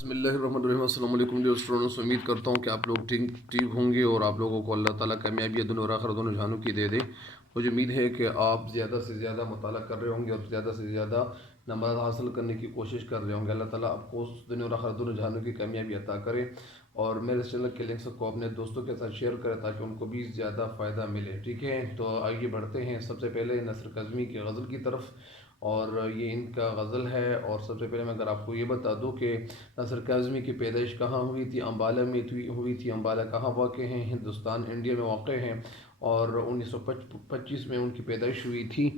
بسم اللہ الرحمن الرحیم۔ السلام علیکم ڈیئر اسٹوڈنٹس، امید کرتا ہوں کہ آپ لوگ ٹھیک ہوں گے اور آپ لوگوں کو اللہ تعالیٰ کامیابی دنیا اور آخرت دونوں جہانوں کی دے دے۔ مجھے امید ہے کہ آپ زیادہ سے زیادہ مطالعہ کر رہے ہوں گے اور زیادہ سے زیادہ نمبرات حاصل کرنے کی کوشش کر رہے ہوں گے۔ اللہ تعالیٰ آپ کو دنیا اور آخرت دونوں جہانوں کی کامیابی عطا کرے اور میرے چینل کے لنکس کو اپنے دوستوں کے ساتھ شیئر کرے تاکہ ان کو بھی زیادہ فائدہ ملے۔ ٹھیک ہے، تو آئیے بڑھتے ہیں سب سے پہلے نصر کاظمی کی غزل کی طرف، اور یہ ان کا غزل ہے۔ اور سب سے پہلے میں اگر آپ کو یہ بتا دوں کہ ناصر کاظمی کی پیدائش کہاں ہوئی تھی، امبالہ میں ہوئی تھی۔ امبالہ کہاں واقع ہیں؟ ہندوستان، انڈیا میں واقع ہیں، اور 1925 میں ان کی پیدائش ہوئی تھی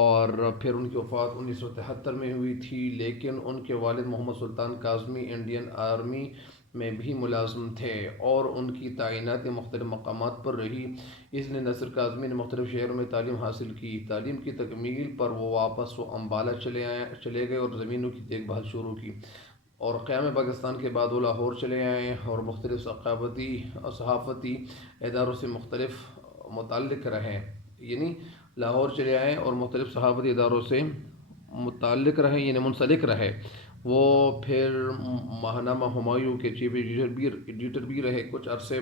اور پھر ان کی وفات 1973 میں ہوئی تھی۔ لیکن ان کے والد محمد سلطان کاظمی انڈین آرمی میں بھی ملازم تھے اور ان کی تعینات مختلف مقامات پر رہی، اس لیے ناصر کاظمی نے مختلف شہروں میں تعلیم حاصل کی۔ تعلیم کی تکمیل پر وہ واپس امبالہ چلے گئے اور زمینوں کی دیکھ بھال شروع کی، اور قیام پاکستان کے بعد وہ لاہور چلے آئے اور مختلف ثقافتی اور صحافتی اداروں سے متعلق رہے، یعنی لاہور چلے آئے اور مختلف صحافتی اداروں سے متعلق رہے، یعنی منسلک رہے۔ وہ پھر ماہنامہ ہمایوں کے چیف ایڈیٹر بھی رہے کچھ عرصے۔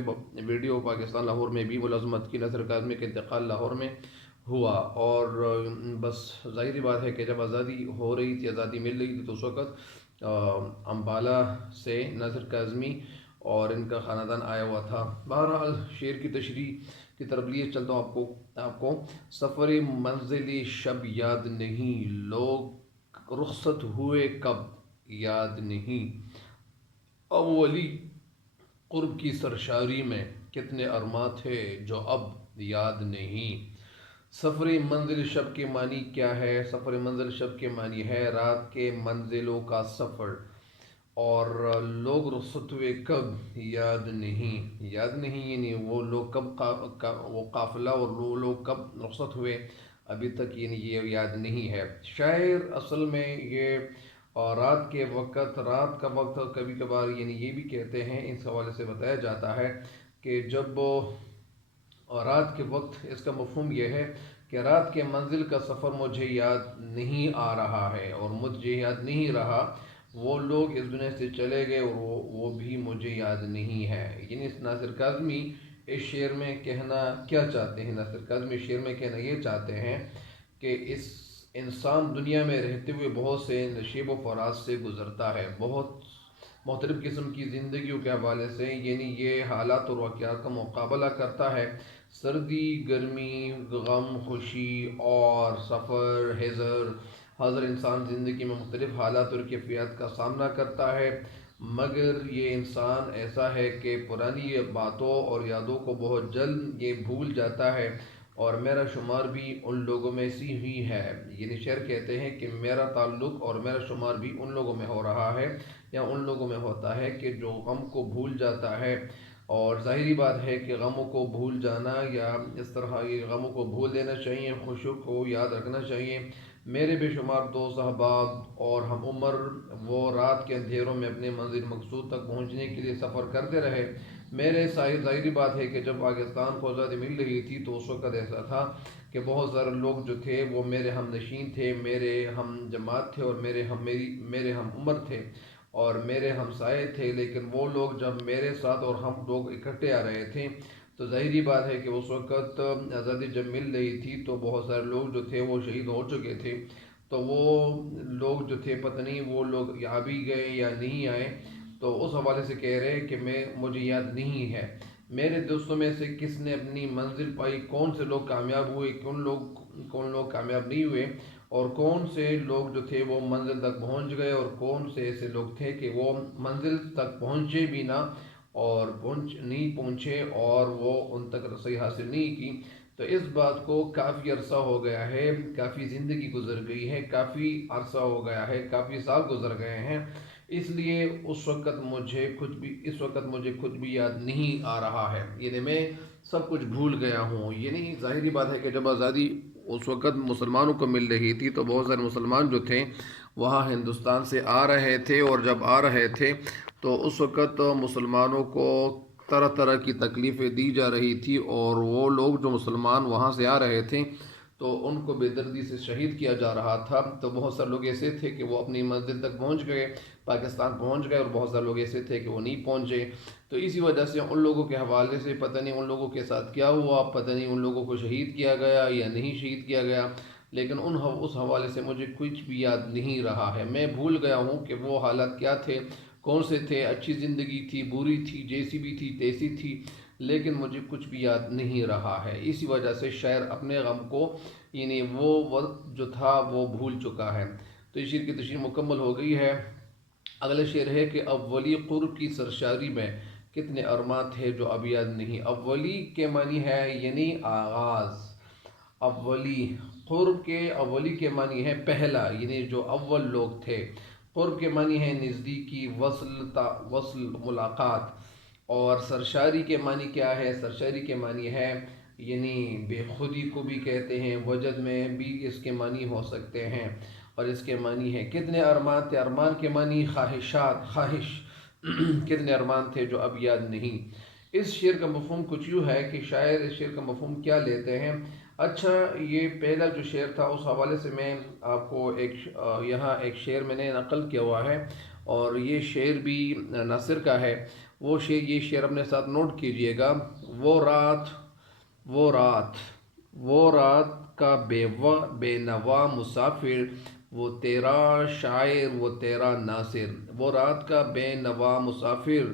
ویڈیو پاکستان لاہور میں بھی ملازمت کی۔ ناصر کاظمی کا انتقال لاہور میں ہوا، اور بس ظاہری بات ہے کہ جب آزادی ہو رہی تھی، آزادی مل رہی تھی، تو اس وقت امبالہ سے ناصر کاظمی اور ان کا خاندان آیا ہوا تھا۔ بہرحال شعر کی تشریح کی طرف لیے چلتا ہوں آپ کو۔ سفر منزل شب یاد نہیں، لوگ رخصت ہوئے کب یاد نہیں، اولی قرب کی سرشاری میں کتنے ارماں تھے جو اب یاد نہیں۔ سفر منزل شب کے معنی کیا ہے؟ سفر منزل شب کے معنی ہے رات کے منزلوں کا سفر، اور لوگ رخصت ہوئے کب یاد نہیں۔ یاد نہیں یعنی وہ لوگ کب وہ قافلہ اور وہ لوگ کب رخصت ہوئے ابھی تک، یعنی یہ یاد نہیں ہے۔ شاعر اصل میں یہ رات کا وقت کبھی کبھار یعنی یہ بھی کہتے ہیں، اس حوالے سے بتایا جاتا ہے کہ جب رات کے وقت، اس کا مفہوم یہ ہے کہ رات کے منزل کا سفر مجھے یاد نہیں آ رہا ہے اور مجھے یاد نہیں رہا، وہ لوگ اس دنیا سے چلے گئے اور وہ بھی مجھے یاد نہیں ہے۔ یعنی ناصر کاظمی اس شعر میں کہنا کیا چاہتے ہیں؟ ناصر کاظمی شعر میں کہنا یہ چاہتے ہیں کہ اس انسان دنیا میں رہتے ہوئے بہت سے نشیب و فراز سے گزرتا ہے، بہت مختلف قسم کی زندگیوں کے حوالے سے، یعنی یہ حالات اور واقعات کا مقابلہ کرتا ہے، سردی، گرمی، غم، خوشی اور سفر، ہر انسان زندگی میں مختلف حالات اور کیفیات کا سامنا کرتا ہے، مگر یہ انسان ایسا ہے کہ پرانی باتوں اور یادوں کو بہت جلد یہ بھول جاتا ہے، اور میرا شمار بھی ان لوگوں میں سے ہی ہے۔ یعنی شعر کہتے ہیں کہ میرا تعلق اور میرا شمار بھی ان لوگوں میں ہو رہا ہے یا ان لوگوں میں ہوتا ہے کہ جو غم کو بھول جاتا ہے، اور ظاہری بات ہے کہ غموں کو بھول جانا یا اس طرح یہ غموں کو بھول دینا چاہیے، خوشیوں کو یاد رکھنا چاہیے۔ میرے بے شمار دوست احباب اور ہم عمر وہ رات کے اندھیروں میں اپنے منزل مقصود تک پہنچنے کے لیے سفر کرتے رہے۔ میرے ظاہری بات ہے کہ جب پاکستان کو آزادی مل رہی تھی تو اس وقت ایسا تھا کہ بہت سارے لوگ جو تھے وہ میرے ہم نشین تھے، میرے ہم جماعت تھے اور میرے ہم عمر تھے اور میرے ہمسائے تھے، لیکن وہ لوگ جب میرے ساتھ اور ہم لوگ اکٹھے آ رہے تھے تو ظاہری بات ہے کہ اس وقت آزادی جب مل رہی تھی تو بہت سارے لوگ جو تھے وہ شہید ہو چکے تھے، تو وہ لوگ جو تھے پتہ نہیں وہ لوگ آ بھی گئے یا نہیں آئے، تو اس حوالے سے کہہ رہے کہ مجھے یاد نہیں ہے میرے دوستوں میں سے کس نے اپنی منزل پائی، کون سے لوگ کامیاب ہوئے، کون لوگ کامیاب نہیں ہوئے، اور کون سے لوگ جو تھے وہ منزل تک پہنچ گئے، اور کون سے ایسے لوگ تھے کہ وہ منزل تک پہنچے بھی نہ اور نہیں پہنچے اور وہ ان تک رسائی حاصل نہیں کی۔ تو اس بات کو کافی عرصہ ہو گیا ہے، کافی زندگی گزر گئی ہے، کافی عرصہ ہو گیا ہے، کافی سال گزر گئے ہیں، اس لیے اس وقت مجھے خود بھی یاد نہیں آ رہا ہے، یعنی میں سب کچھ بھول گیا ہوں۔ یعنی ظاہری بات ہے کہ جب آزادی اس وقت مسلمانوں کو مل رہی تھی تو بہت سارے مسلمان جو تھے وہاں ہندوستان سے آ رہے تھے، اور جب آ رہے تھے تو اس وقت مسلمانوں کو طرح طرح کی تکلیفیں دی جا رہی تھی، اور وہ لوگ جو مسلمان وہاں سے آ رہے تھے تو ان کو بے دردی سے شہید کیا جا رہا تھا، تو بہت سارے لوگ ایسے تھے کہ وہ اپنی منزل تک پہنچ گئے، پاکستان پہنچ گئے، اور بہت سارے لوگ ایسے تھے کہ وہ نہیں پہنچے۔ تو اسی وجہ سے ان لوگوں کے حوالے سے پتہ نہیں ان لوگوں کے ساتھ کیا ہوا، پتہ نہیں ان لوگوں کو شہید کیا گیا یا نہیں شہید کیا گیا، لیکن اس حوالے سے مجھے کچھ بھی یاد نہیں رہا ہے۔ میں بھول گیا ہوں کہ وہ حالات کیا تھے، کون سے تھے، اچھی زندگی تھی، بری تھی، جیسی بھی تھی تیسی تھی، لیکن مجھے کچھ بھی یاد نہیں رہا ہے۔ اسی وجہ سے شاعر اپنے غم کو یعنی وہ وقت جو تھا وہ بھول چکا ہے۔ تو اس شعر کی تشریح مکمل ہو گئی ہے۔ اگلا شعر ہے کہ اولی قرب کی سرشاری میں کتنے ارماں تھے جو اب یاد نہیں۔ اولی کے معنی ہے یعنی آغاز، اولی قرب کے اولی کے معنی ہے پہلا، یعنی جو اول لوگ تھے۔ قرب کے معنی ہے نزدیکی، وصل، ملاقات۔ اور سرشاری کے معنی کیا ہے؟ سرشاری کے معنی ہے یعنی بے خودی کو بھی کہتے ہیں، وجد میں بھی اس کے معنی ہو سکتے ہیں، اور اس کے معنی ہے کتنے ارمان تھے۔ ارمان کے معنی خواہشات، خواہش کتنے ارمان تھے جو اب یاد نہیں۔ اس شعر کا مفہوم کچھ یوں ہے کہ شاعر اس شعر کا مفہوم کیا لیتے ہیں۔ اچھا، یہ پہلا جو شعر تھا اس حوالے سے میں آپ کو یہاں ایک شعر میں نے نقل کیا ہوا ہے، اور یہ شعر بھی ناصر کا ہے۔ یہ شعر اپنے ساتھ نوٹ کیجئے گا۔ وہ رات کا بے نوا مسافر، وہ تیرا شاعر وہ تیرا ناصر۔ وہ رات کا بے نوا مسافر،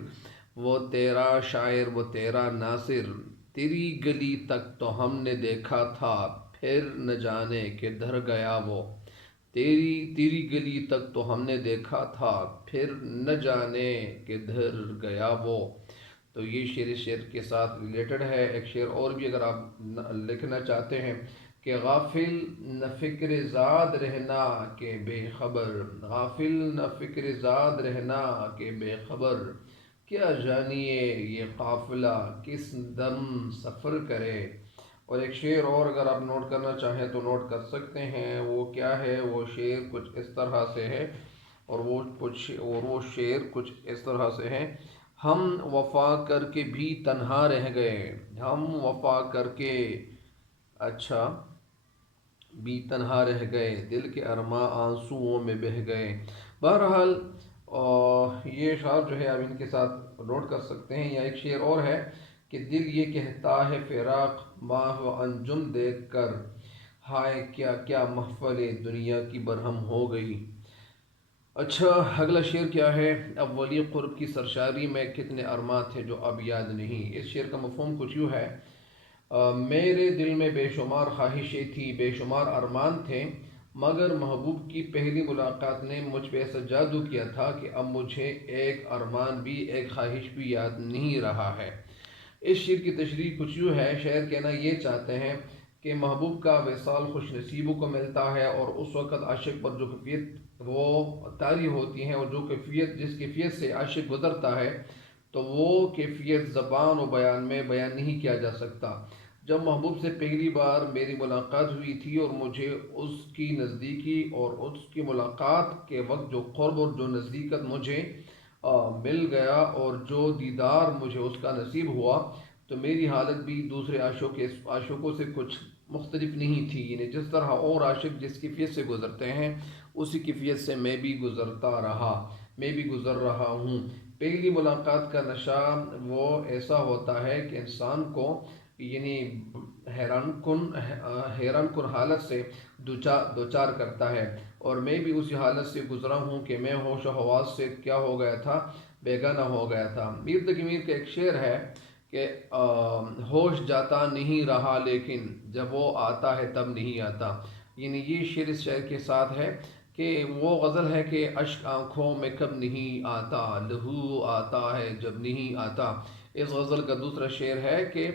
وہ تیرا شاعر وہ تیرا ناصر۔ تیری گلی تک تو ہم نے دیکھا تھا، پھر نہ جانے کدھر گیا وہ۔ تیری گلی تک تو ہم نے دیکھا تھا، پھر نہ جانے کدھر گیا وہ۔ تو یہ شعر اس شعر کے ساتھ ریلیٹڈ ہے۔ ایک شعر اور بھی اگر آپ لکھنا چاہتے ہیں کہ غافل نہ فکر زاد رہنا کہ بے خبر، غافل نہ فکر زاد رہنا کہ بے خبر، کیا جانیے یہ قافلہ کس دم سفر کرے۔ اور ایک شعر اور اگر آپ نوٹ کرنا چاہیں تو نوٹ کر سکتے ہیں۔ وہ کیا ہے؟ وہ شعر کچھ اس طرح سے ہے، اور وہ شعر کچھ اس طرح سے ہے۔ ہم وفا کر کے بھی تنہا رہ گئے، ہم وفا کر کے بھی تنہا رہ گئے، دل کے ارماں آنسوؤں میں بہہ گئے۔ بہرحال یہ اشعار جو ہے آپ ان کے ساتھ نوٹ کر سکتے ہیں۔ یا ایک شعر اور ہے کہ دل یہ کہتا ہے فراق ماہ و انجم دیکھ کر، ہائے کیا کیا محفل دنیا کی برہم ہو گئی۔ اچھا، اگلا شعر کیا ہے؟ اولی قرب کی سرشاری میں کتنے ارماں تھے جو اب یاد نہیں۔ اس شعر کا مفہوم کچھ یوں ہے، میرے دل میں بے شمار خواہشیں تھیں، بے شمار ارمان تھے، مگر محبوب کی پہلی ملاقات نے مجھ پہ ایسا جادو کیا تھا کہ اب مجھے ایک ارمان بھی، ایک خواہش بھی یاد نہیں رہا ہے۔ اس شعر کی تشریح کچھ یوں ہے، شاعر کہنا یہ چاہتے ہیں کہ محبوب کا وصال خوش نصیبوں کو ملتا ہے، اور اس وقت عاشق پر جو کیفیت وہ طاری ہوتی ہیں، اور جس کیفیت سے عاشق گزرتا ہے، تو وہ کیفیت زبان و بیان میں بیان نہیں کیا جا سکتا۔ جب محبوب سے پہلی بار میری ملاقات ہوئی تھی، اور مجھے اس کی نزدیکی اور اس کی ملاقات کے وقت جو قرب اور جو نزدیکت مجھے مل گیا، اور جو دیدار مجھے اس کا نصیب ہوا، تو میری حالت بھی دوسرے عاشقوں سے کچھ مختلف نہیں تھی۔ یعنی جس طرح اور عاشق جس کیفیت سے گزرتے ہیں، اسی کیفیت سے میں بھی گزر رہا ہوں۔ پہلی ملاقات کا نشہ وہ ایسا ہوتا ہے کہ انسان کو یعنی حیران کن حالت سے دوچار کرتا ہے، اور میں بھی اسی حالت سے گزرا ہوں کہ میں ہوش و حواس سے کیا ہو گیا تھا، بیگانہ ہو گیا تھا۔ میر تقی میر کا ایک شعر ہے کہ ہوش جاتا نہیں رہا لیکن جب وہ آتا ہے تب نہیں آتا۔ یعنی یہ شعر اس شعر کے ساتھ ہے کہ وہ غزل ہے کہ اشک آنکھوں میں کب نہیں آتا، لہو آتا ہے جب نہیں آتا۔ اس غزل کا دوسرا شعر ہے کہ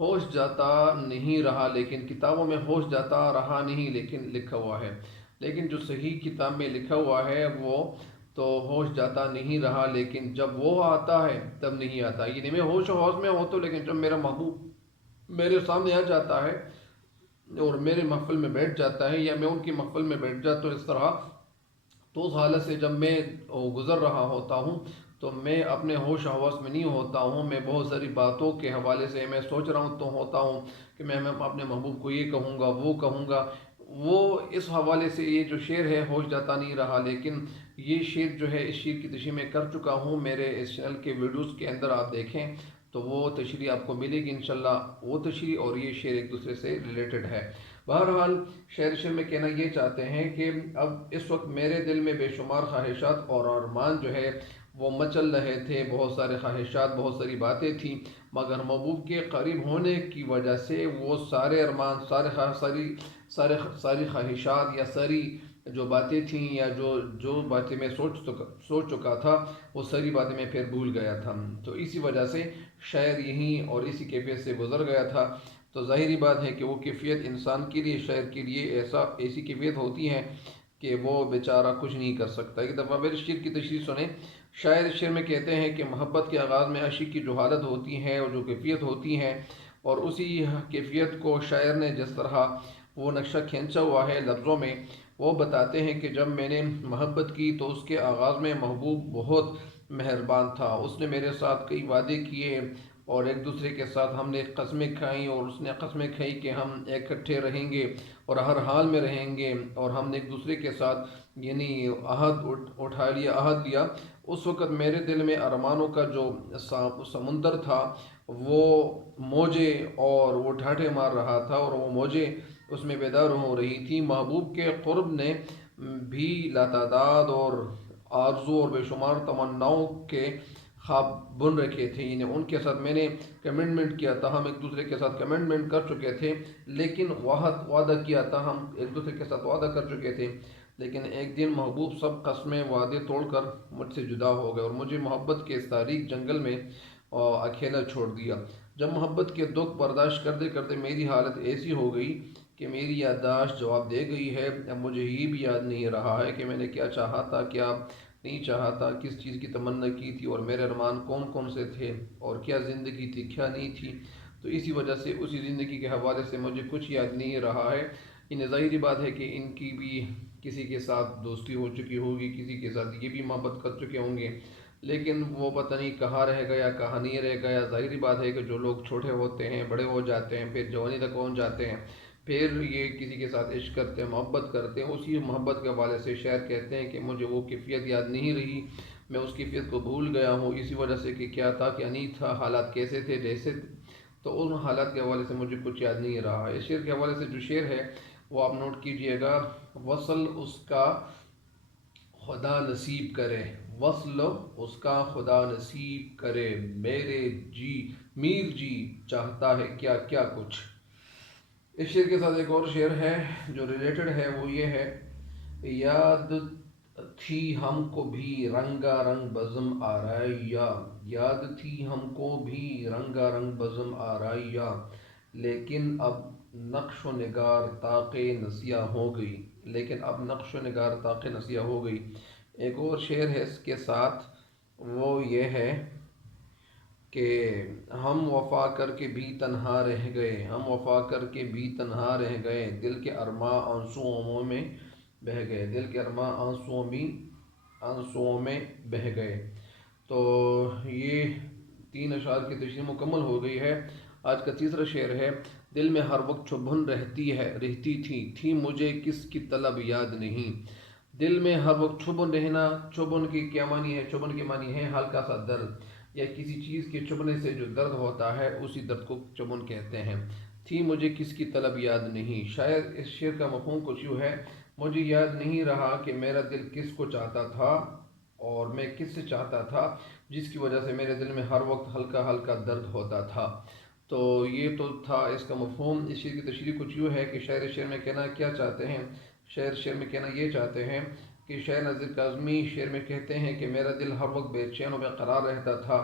ہوش جاتا نہیں رہا لیکن، کتابوں میں ہوش جاتا رہا نہیں لیکن لکھا ہوا ہے، لیکن جو صحیح کتاب میں لکھا ہوا ہے وہ تو ہوش جاتا نہیں رہا لیکن جب وہ آتا ہے تب نہیں آتا۔ یعنی میں ہوش و حوض میں ہوتا ہوں، لیکن جب میرا محبوب میرے سامنے آ جاتا ہے اور میرے محفل میں بیٹھ جاتا ہے، یا میں ان کی محفل میں بیٹھ جاتا ہوں، اس طرح تو اس حالت سے جب میں گزر رہا ہوتا ہوں، تو میں اپنے ہوش حواس میں نہیں ہوتا ہوں، میں بہت ساری باتوں کے حوالے سے میں سوچ رہا ہوں تو ہوتا ہوں کہ میں اپنے محبوب کو یہ کہوں گا وہ کہوں گا، وہ اس حوالے سے یہ جو شعر ہے ہوش جاتا نہیں رہا۔ لیکن یہ شعر جو ہے، اس شعر کی تشریح میں کر چکا ہوں میرے اس چینل کے ویڈیوز کے اندر، آپ دیکھیں تو وہ تشریح آپ کو ملے گی انشاءاللہ۔ وہ تشریح اور یہ شعر ایک دوسرے سے ریلیٹڈ ہے۔ بہرحال شعر میں کہنا یہ چاہتے ہیں کہ اب اس وقت میرے دل میں بے شمار خواہشات اور ارمان جو ہے وہ مچل رہے تھے، بہت سارے خواہشات، بہت ساری باتیں تھیں، مگر محبوب کے قریب ہونے کی وجہ سے وہ سارے ارمان، ساری خواہشات یا ساری جو باتیں تھیں یا جو باتیں میں سوچ چکا تھا وہ ساری باتیں میں پھر بھول گیا تھا۔ تو اسی وجہ سے شاعر یہیں اور اسی کیفیت سے گزر گیا تھا۔ تو ظاہری بات ہے کہ وہ کیفیت انسان کے لیے، شاعر کے لیے ایسی کیفیت ہوتی ہے کہ وہ بیچارہ کچھ نہیں کر سکتا۔ ایک دفعہ میرے شعر کی تشریح سنیں۔ شاعر شعر میں کہتے ہیں کہ محبت کے آغاز میں عاشق کی جو حالت ہوتی ہے اور جو کیفیت ہوتی ہے، اور اسی کیفیت کو شاعر نے جس طرح وہ نقشہ کھینچا ہوا ہے لفظوں میں، وہ بتاتے ہیں کہ جب میں نے محبت کی تو اس کے آغاز میں محبوب بہت مہربان تھا، اس نے میرے ساتھ کئی وعدے کیے اور ایک دوسرے کے ساتھ ہم نے قسمیں کھائیں، اور اس نے قسمیں کھائی کہ ہم اکٹھے رہیں گے اور ہر حال میں رہیں گے، اور ہم نے ایک دوسرے کے ساتھ یعنی عہد لیا۔ اس وقت میرے دل میں ارمانوں کا جو سمندر تھا وہ موجے اور وہ ٹھاٹھے مار رہا تھا، اور وہ موجے اس میں بیدار ہو رہی تھی۔ محبوب کے قرب نے بھی لاتعداد اور آرزو اور بے شمار تمناؤں کے خواب بن رکھے تھے، یعنی ان کے ساتھ میں نے کمٹمنٹ کیا تھا، ہم ایک دوسرے کے ساتھ کمٹمنٹ کر چکے تھے، لیکن وعدہ کیا تھا، ہم ایک دوسرے کے ساتھ وعدہ کر چکے تھے، لیکن ایک دن محبوب سب قسمیں وعدے توڑ کر مجھ سے جدا ہو گئے اور مجھے محبت کے اس تاریک جنگل میں اکیلا چھوڑ دیا۔ جب محبت کے دکھ برداشت کرتے کرتے میری حالت ایسی ہو گئی کہ میری یادداشت جواب دے گئی ہے، اب مجھے یہ بھی یاد نہیں رہا ہے کہ میں نے کیا چاہا تھا، کیا نہیں چاہا تھا، کس چیز کی تمنا کی تھی، اور میرے ارمان کون کون سے تھے، اور کیا زندگی تھی کیا نہیں تھی۔ تو اسی وجہ سے اسی زندگی کے حوالے سے مجھے کچھ یاد نہیں رہا ہے۔ انہیں ظاہری بات ہے کہ ان کی بھی کسی کے ساتھ دوستی ہو چکی ہوگی، کسی کے ساتھ یہ بھی محبت کر چکے ہوں گے، لیکن وہ پتہ نہیں کہاں رہ گیا کہاں نہیں رہ گیا۔ ظاہری بات ہے کہ جو لوگ چھوٹے ہوتے ہیں، بڑے ہو جاتے ہیں، پھر جوانی تک پہنچ جاتے ہیں، پھر یہ کسی کے ساتھ عشق کرتے ہیں، محبت کرتے ہیں، اسی محبت کے حوالے سے شاعر کہتے ہیں کہ مجھے وہ کیفیت یاد نہیں رہی، میں اس کیفیت کو بھول گیا ہوں، اسی وجہ سے کہ کیا تھا کیا نہیں تھا، حالات کیسے تھے جیسے، تو ان حالات کے حوالے سے مجھے کچھ یاد نہیں رہا۔ اس شعر کے حوالے سے جو شعر ہے وہ آپ نوٹ کیجئے گا: وصل اس کا خدا نصیب کرے، وصل اس کا خدا نصیب کرے، میر جی چاہتا ہے کیا کیا کچھ۔ اس شعر کے ساتھ ایک اور شعر ہے جو ریلیٹڈ ہے، وہ یہ ہے: یاد تھی ہم کو بھی رنگا رنگ بزم آرائیاں، یاد تھی ہم کو بھی رنگا رنگ بزم آرائیاں، لیکن اب نقش و نگار طاق نسیاں ہو گئی، لیکن اب نقش و نگار طاق نسیاں ہو گئی۔ ایک اور شعر ہے اس کے ساتھ، وہ یہ ہے کہ ہم وفا کر کے بھی تنہا رہ گئے، ہم وفا کر کے بھی تنہا رہ گئے، دل کے ارماں آنسوؤں میں بہہ گئے، دل کے ارماں آنسوؤں میں بہہ گئے۔ تو یہ 3 اشعار کی تشریح مکمل ہو گئی ہے۔ آج کا تیسرا شعر ہے: دل میں ہر وقت چبھن رہتی تھی مجھے کس کی طلب یاد نہیں۔ دل میں ہر وقت چبھن رہنا، چبھن کی کیا معنی ہے؟ چبھن کی معنی ہے ہلکا سا درد، یا کسی چیز کے چبھنے سے جو درد ہوتا ہے اسی درد کو چبھن کہتے ہیں۔ تھی مجھے کس کی طلب یاد نہیں۔ شاید اس شعر کا مفہوم کچھ یوں ہے: مجھے یاد نہیں رہا کہ میرا دل کس کو چاہتا تھا اور میں کس سے چاہتا تھا، جس کی وجہ سے میرے دل میں ہر وقت ہلکا ہلکا درد ہوتا تھا۔ تو یہ تو تھا اس کا مفہوم۔ اس شعر کی تشریح کچھ یوں ہے کہ شعر میں کہنا کیا چاہتے ہیں؟ شعر میں کہنا یہ چاہتے ہیں کہ شاعر ناصر کاظمی شعر میں کہتے ہیں کہ میرا دل ہر وقت بے چین و بے قرار رہتا تھا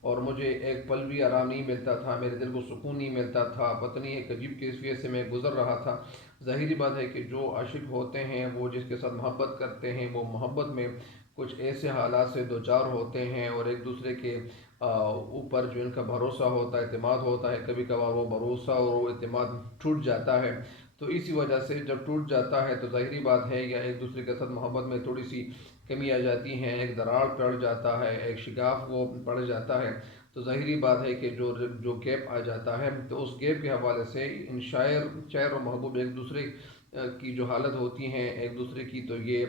اور مجھے ایک پل بھی آرام نہیں ملتا تھا، میرے دل کو سکون نہیں ملتا تھا، پتہ نہیں ایک عجیب کیفیت سے میں گزر رہا تھا۔ ظاہری بات ہے کہ جو عاشق ہوتے ہیں، وہ جس کے ساتھ محبت کرتے ہیں، وہ محبت میں کچھ ایسے حالات سے دوچار ہوتے ہیں اور ایک دوسرے کے اوپر جو ان کا بھروسہ ہوتا ہے، اعتماد ہوتا ہے، کبھی کبھار وہ بھروسہ اور وہ اعتماد ٹوٹ جاتا ہے۔ تو اسی وجہ سے جب ٹوٹ جاتا ہے تو ظاہری بات ہے یا ایک دوسرے کے ساتھ محبت میں تھوڑی سی کمی آ جاتی ہیں، ایک دراڑ پڑ جاتا ہے، ایک شگاف وہ پڑ جاتا ہے، تو ظاہری بات ہے کہ جو گیپ آ جاتا ہے، تو اس گیپ کے حوالے سے ان شاعر و محبوب ایک دوسرے کی جو حالت ہوتی ہیں ایک دوسرے کی، تو یہ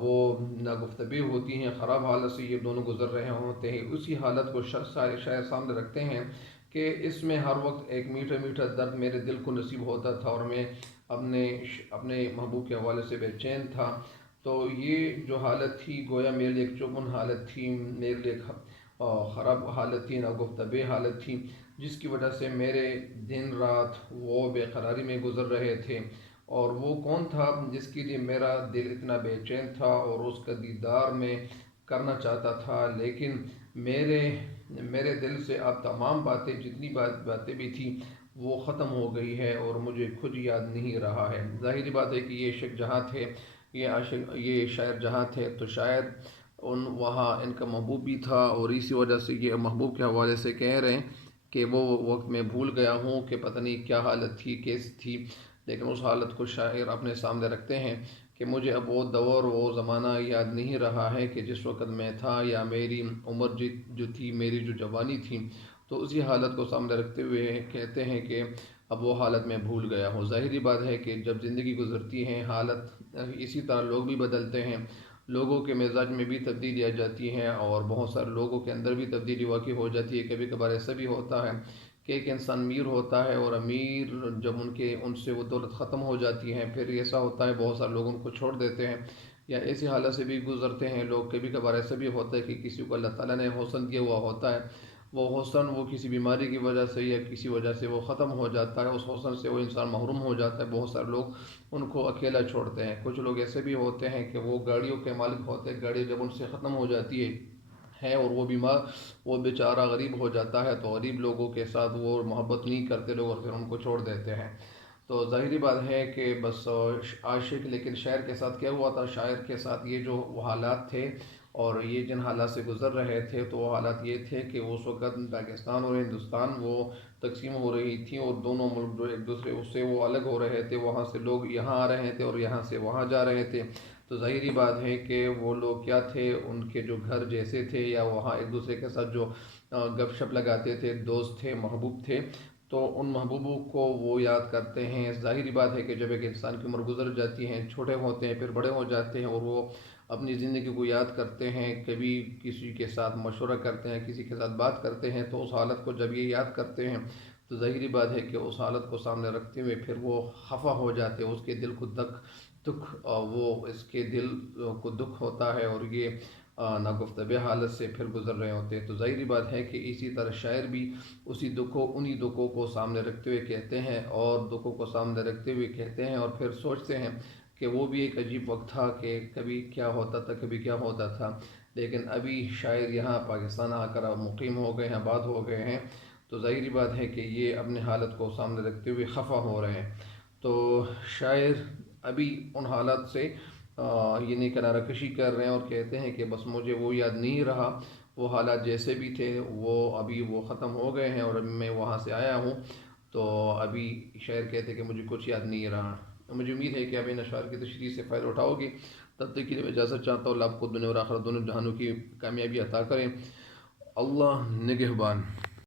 وہ ناگفتگی ہوتی ہیں، خراب حالت سے یہ دونوں گزر رہے ہوتے ہیں۔ اسی حالت کو سارے شاعر سامنے رکھتے ہیں کہ اس میں ہر وقت ایک میٹھا میٹھا درد میرے دل کو نصیب ہوتا تھا اور میں اپنے محبوب کے حوالے سے بے چین تھا۔ تو یہ جو حالت تھی گویا میرے لیے ایک چبھن حالت تھی، میرے لیے خراب حالت تھی، ناگفتگی حالت تھی، جس کی وجہ سے میرے دن رات وہ بے قراری میں گزر رہے تھے۔ اور وہ کون تھا جس کے لیے میرا دل اتنا بے چین تھا اور اس کا دیدار میں کرنا چاہتا تھا، لیکن میرے دل سے اب تمام باتیں جتنی باتیں بھی تھیں وہ ختم ہو گئی ہے اور مجھے خود یاد نہیں رہا ہے۔ ظاہری بات ہے کہ یہ عاشق جہاں تھے، یہ شاعر جہاں تھے، تو شاید وہاں ان کا محبوب بھی تھا، اور اسی وجہ سے یہ محبوب کے حوالے سے کہہ رہے ہیں کہ وہ وقت میں بھول گیا ہوں کہ پتہ نہیں کیا حالت تھی، کیسی تھی، لیکن اس حالت کو شاعر اپنے سامنے رکھتے ہیں کہ مجھے اب وہ دور وہ زمانہ یاد نہیں رہا ہے کہ جس وقت میں تھا، یا میری عمر جو تھی، میری جو جوانی تھی، تو اسی حالت کو سامنے رکھتے ہوئے کہتے ہیں کہ اب وہ حالت میں بھول گیا ہوں۔ ظاہری بات ہے کہ جب زندگی گزرتی ہے حالت اسی طرح لوگ بھی بدلتے ہیں، لوگوں کے مزاج میں بھی تبدیلی آ جاتی ہے، اور بہت سارے لوگوں کے اندر بھی تبدیلی واقع ہو جاتی ہے۔ کبھی کبھار ایسا بھی ہوتا ہے کہ ایک انسان امیر ہوتا ہے اور امیر جب ان سے وہ دولت ختم ہو جاتی ہے، پھر ایسا ہوتا ہے بہت سارے لوگ ان کو چھوڑ دیتے ہیں، یا ایسی حالت سے بھی گزرتے ہیں لوگ۔ کبھی کبھار ایسا بھی ہوتا ہے کہ کسی کو اللہ تعالیٰ نے حسن دیا ہوا ہوتا ہے، وہ حسن وہ کسی بیماری کی وجہ سے یا کسی وجہ سے وہ ختم ہو جاتا ہے، اس حسن سے وہ انسان محروم ہو جاتا ہے۔ بہت سارے لوگ ان کو اکیلا چھوڑتے ہیں۔ کچھ لوگ ایسے بھی ہوتے ہیں کہ وہ گاڑیوں کے مالک ہوتے ہیں، گاڑی جب ان سے ختم ہو جاتی ہے اور وہ بیمار، وہ بیچارہ غریب ہو جاتا ہے، تو غریب لوگوں کے ساتھ وہ محبت نہیں کرتے لوگ اور پھر ان کو چھوڑ دیتے ہیں۔ تو ظاہری بات ہے کہ بس عاشق، لیکن شاعر کے ساتھ کیا ہوا تھا، شاعر کے ساتھ یہ جو حالات تھے اور یہ جن حالات سے گزر رہے تھے، تو وہ حالات یہ تھے کہ اس وقت پاکستان اور ہندوستان وہ تقسیم ہو رہی تھی، اور دونوں ملک جو ایک دوسرے اس سے وہ الگ ہو رہے تھے، وہاں سے لوگ یہاں آ رہے تھے اور یہاں سے وہاں جا رہے تھے۔ تو ظاہری بات ہے کہ وہ لوگ کیا تھے، ان کے جو گھر جیسے تھے، یا وہاں ایک دوسرے کے ساتھ جو گپ شپ لگاتے تھے، دوست تھے، محبوب تھے، تو ان محبوبوں کو وہ یاد کرتے ہیں۔ ظاہری بات ہے کہ جب ایک انسان کی عمر گزر جاتی ہے، چھوٹے ہوتے ہیں پھر بڑے ہو جاتے ہیں، اور وہ اپنی زندگی کو یاد کرتے ہیں، کبھی کسی کے ساتھ مشورہ کرتے ہیں، کسی کے ساتھ بات کرتے ہیں، تو اس حالت کو جب یہ یاد کرتے ہیں تو ظاہری بات ہے کہ اس حالت کو سامنے رکھتے ہوئے پھر وہ خفا ہو جاتے ہیں، اس کے دل کو اس کے دل کو دکھ ہوتا ہے، اور یہ ناگفتگی حالت سے پھر گزر رہے ہوتے ہیں۔ تو ظاہری بات ہے کہ اسی طرح شاعر بھی انہی دکھوں کو سامنے رکھتے ہوئے کہتے ہیں، اور دکھوں کو سامنے رکھتے ہوئے کہتے ہیں، اور پھر سوچتے ہیں کہ وہ بھی ایک عجیب وقت تھا کہ کبھی کیا ہوتا تھا، کبھی کیا ہوتا تھا، لیکن ابھی شاعر یہاں پاکستان آ کر مقیم ہو گئے ہیں، آباد ہو گئے ہیں، تو ظاہری بات ہے کہ یہ اپنے حالت کو سامنے رکھتے ہوئے خفا ہو رہے ہیں۔ تو شاعر ابھی ان حالات سے یعنی کنارہ کشی کر رہے ہیں، اور کہتے ہیں کہ بس مجھے وہ یاد نہیں رہا، وہ حالات جیسے بھی تھے وہ ابھی وہ ختم ہو گئے ہیں، اور ابھی میں وہاں سے آیا ہوں، تو ابھی شاعر کہتے ہیں کہ مجھے کچھ یاد نہیں رہا۔ مجھے امید ہے کہ اب ان اشعار کی تشریح سے فائدہ اٹھاؤ گے۔ تب تک کے لیے میں اجازت چاہتا ہوں، اللہ آپ کو دنیا اور آخرت دونوں جہانوں کی کامیابی عطا کریں۔ اللہ نگہبان۔